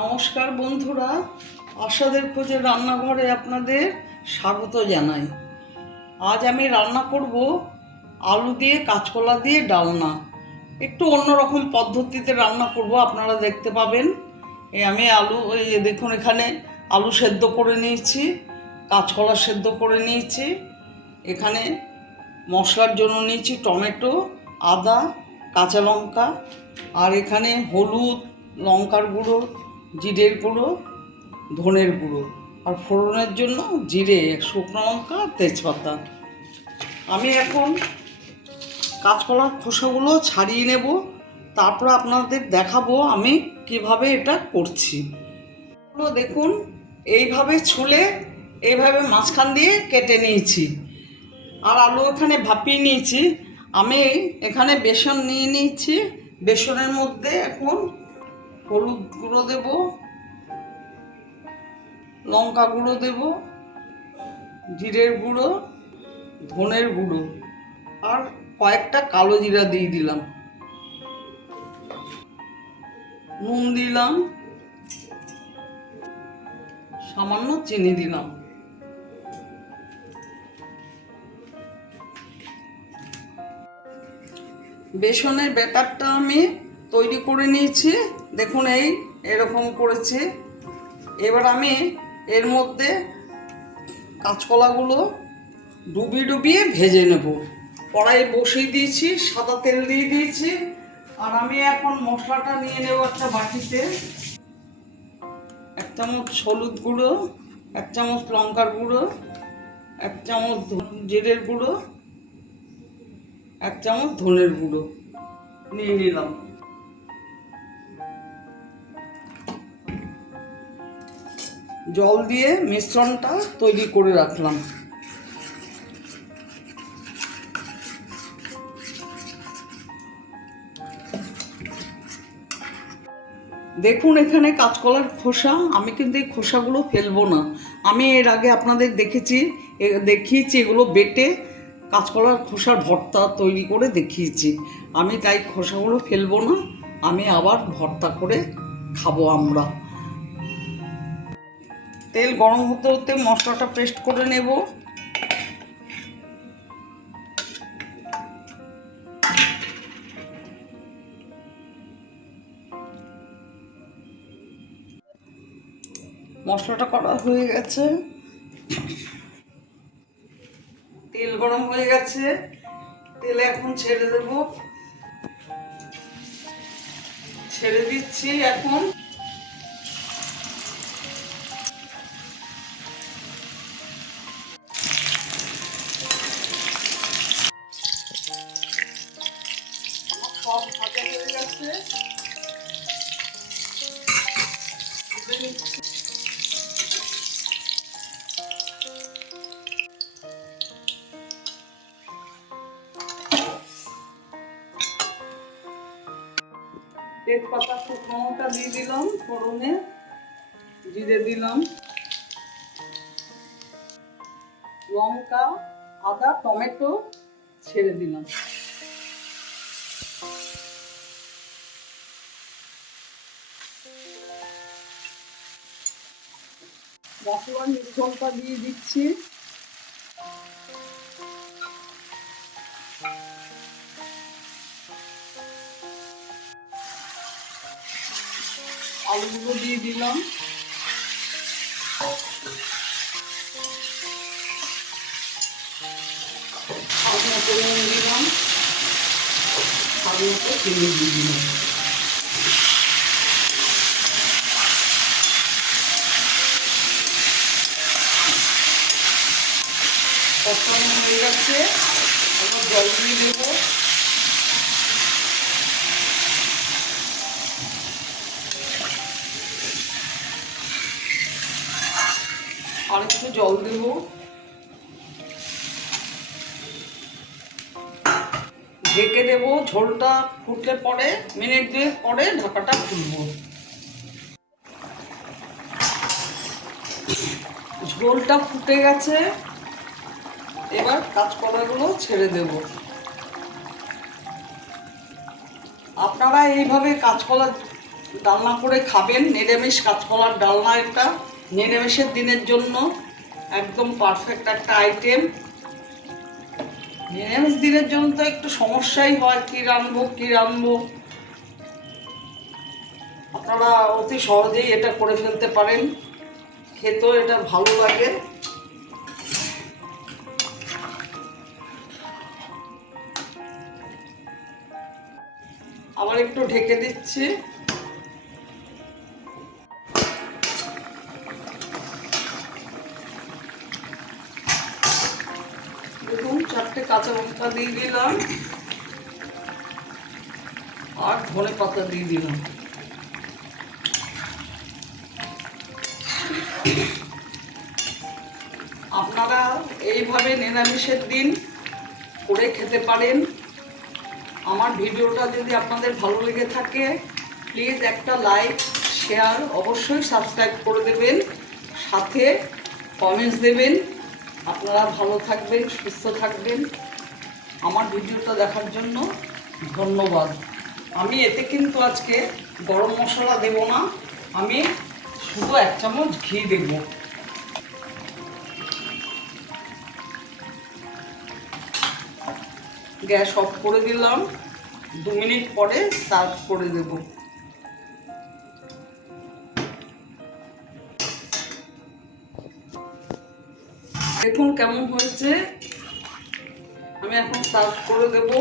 নমস্কার বন্ধুরা, আশাদের খোঁজে রান্নাঘরে আপনাদের স্বাগত জানাই। আজ আমি রান্না করব আলু দিয়ে, কাঁচকলা দিয়ে ডালনা। একটু অন্যরকম পদ্ধতিতে রান্না করব, আপনারা দেখতে পাবেন। এই আমি আলু যে দেখুন এখানে আলু সেদ্ধ করে নিয়েছি, কাঁচকলা সেদ্ধ করে নিয়েছি। এখানে মশলার জন্য নিয়েছি টমেটো, আদা, কাঁচা লঙ্কা, আর এখানে হলুদ, লঙ্কার গুঁড়ো জিরের গুঁড়ো, ধনের গুঁড়ো আর ফোড়নের জন্য জিরে শুকনো লঙ্কা, তেজপাতা। আমি এখন কাঁচকলার খোসাগুলো ছাড়িয়ে নেব। তারপর আপনাদের দেখাবো আমি কীভাবে এটা করছি। দেখুন, এইভাবে ছুলে, এইভাবে মাঝখান দিয়ে কেটে নিয়েছি। আর আলু এখানে ভাপিয়ে নিয়েছি। আমি এখানে বেসন নিয়ে নিয়েছি। বেসনের মধ্যে এখন হলুদ গুঁড়ো দেব, লঙ্কা গুঁড়ো দেব, জিরের গুঁড়ো, ধনের গুঁড়ো, আর কয়েকটা কালো জিরা দিয়ে দিলাম। নুন দিলাম, সামান্য চিনি দিলাম। বেসনের ব্যাটারটা আমি তৈরি করে নিয়েছি। দেখুন এই, এরকম করেছি। এবার আমি এর মধ্যে কাঁচকলাগুলো ডুবিয়ে ডুবিয়ে ভেজে নেব। কড়াই বসিয়ে দিয়েছি, সাদা তেল দিয়ে দিয়েছি। আর আমি এখন মশলাটা নিয়ে নেব একটা বাটিতে। এক চামচ হলুদ গুঁড়ো, এক চামচ লঙ্কার গুঁড়ো, এক চামচ জিরের গুঁড়ো, এক চামচ ধনের গুঁড়ো। নিয়ে নিলাম। জল দিয়ে মিশ্রণটা তৈরি করে রাখলাম। দেখুন, এখানে কাঁচকলার খোসা। আমি কিন্তু এই খোসাগুলো ফেলব না। আমি এর আগে আপনাদের দেখেছি দেখিয়েছি এগুলো বেটে কাঁচকলার খোসার ভর্তা তৈরি করে দেখিয়েছি। আমি তাই খোসাগুলো ফেলব না, আমি আবার ভর্তা করে খাব আমরা। তেল গরম হতে হতে মশলাটা পেস্ট করে নেব। মশলাটা করা হয়ে গেছে। তেল গরম হয়ে গেছে। তেলে এখন ছেড়ে দেব। ছেড়ে দিচ্ছি এখন। তুলে নিচ্ছি। তেজপাতা শুকনো লঙ্কা দিয়ে দিলাম, ফোড়নে জিরে দিলাম লঙ্কা, আদা, টমেটো ছেড়ে দিলাম মশলার মিশ্রণটা দিয়ে দিচ্ছি। আলুগুলো দিয়ে দিলাম। মতো নুন দিলাম মতো চিনি দিয়ে দিলাম। কষানো হয়ে গেছে। আমরা জল দিয়ে দেবো। আর একটু জল দেব। ঢেকে দেব, ঝোলটা ফুটলে পরে, মিনিট দুয়েক পরে ঢাকাটা খুলব। ঝোলটা ফুটে গেছে। এবার কাঁচকলাগুলো ছেড়ে দেব। আপনারা এইভাবে কাঁচকলা ডালনা করে খাবেন, নিরামিষ কাঁচকলার ডালনা এটা। নিরামিষের দিনের জন্য একদম পারফেক্ট একটা আইটেম নিরামিষ দিনের জন্য তো একটু সমস্যাই হয়, কী রানবো কী রানবো আপনারা অতি সহজেই এটা করে ফেলতে পারেন। খেতেও এটা ভালো লাগে। আবার একটু ঢেকে দিচ্ছি। দেখুন, চারটে কাঁচা লঙ্কা দিয়ে দিলাম। আর ধনে পাতা দিয়ে দিলাম। আপনারা এইভাবে নিরামিষের দিন করে খেতে পারেন। আমার ভিডিওটা যদি আপনাদের ভালো লেগে থাকে প্লিজ একটা লাইক শেয়ার অবশ্যই সাবস্ক্রাইব করে দেবেন। সাথে কমেন্টস দেবেন। আপনারা ভালো থাকবেন, সুস্থ থাকবেন। আমার ভিডিওটা দেখার জন্য ধন্যবাদ। আমি এতে কিন্তু আজকে গরম মশলা দেব না। আমি শুধু এক চামচ ঘি দেব। গ্যাস অফ করে দিলাম। দু মিনিট পরে সার্ভ করে দেব। দেখুন কেমন হয়েছে। আমি এখন সার্ভ করে দেবো।